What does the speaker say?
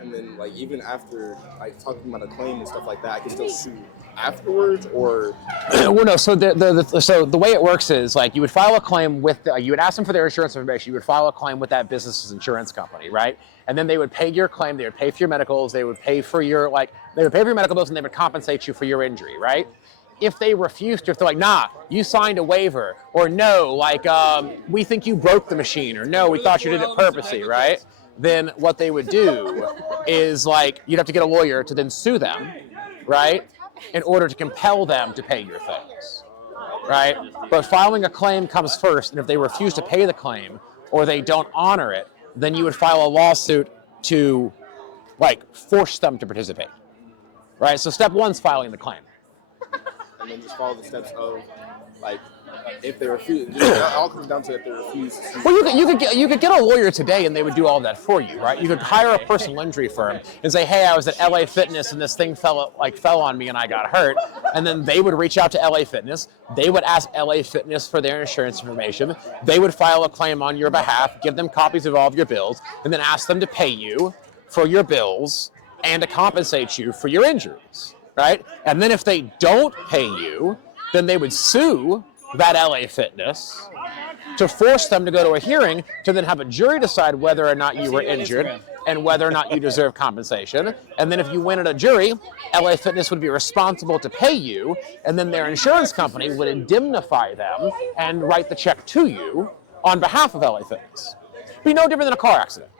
And then, like, even after, like, talking about a claim and stuff like that, I can still sue afterwards, or? Well, no. So the way it works is, like, you would file a claim with, you would ask them for their insurance information. You would file a claim with that business's insurance company, right? And then they would pay your claim. They would pay for your medicals. They would pay for your, they would pay for your medical bills, and they would compensate you for your injury, right? If they refuse to, if they're like, nah, you signed a waiver, or no, like, we think you broke the machine, or no, we thought you did it purposely, right? Then what they would do is, like, you'd have to get a lawyer to then sue them, right? In order to compel them to pay your things, right? But filing a claim comes first, and if they refuse to pay the claim or they don't honor it, then you would file a lawsuit to, like, force them to participate, right? So step one's filing the claim. And then just follow the steps of, like, if they refuse. It all comes down to if they refuse. Well, you could get a lawyer today, and they would do all of that for you, right? You could hire a personal injury firm and say, hey, I was at LA Fitness and this thing fell on me and I got hurt, and then they would reach out to LA Fitness. They would ask LA Fitness for their insurance information. They would file a claim on your behalf, give them copies of all of your bills, and then ask them to pay you for your bills and to compensate you for your injuries, right? And then if they don't pay you, then they would sue that LA Fitness to force them to go to a hearing to then have a jury decide whether or not you were injured and whether or not you deserve compensation. And then if you win at a jury, LA Fitness would be responsible to pay you, and then their insurance company would indemnify them and write the check to you on behalf of LA Fitness. It'd be no different than a car accident.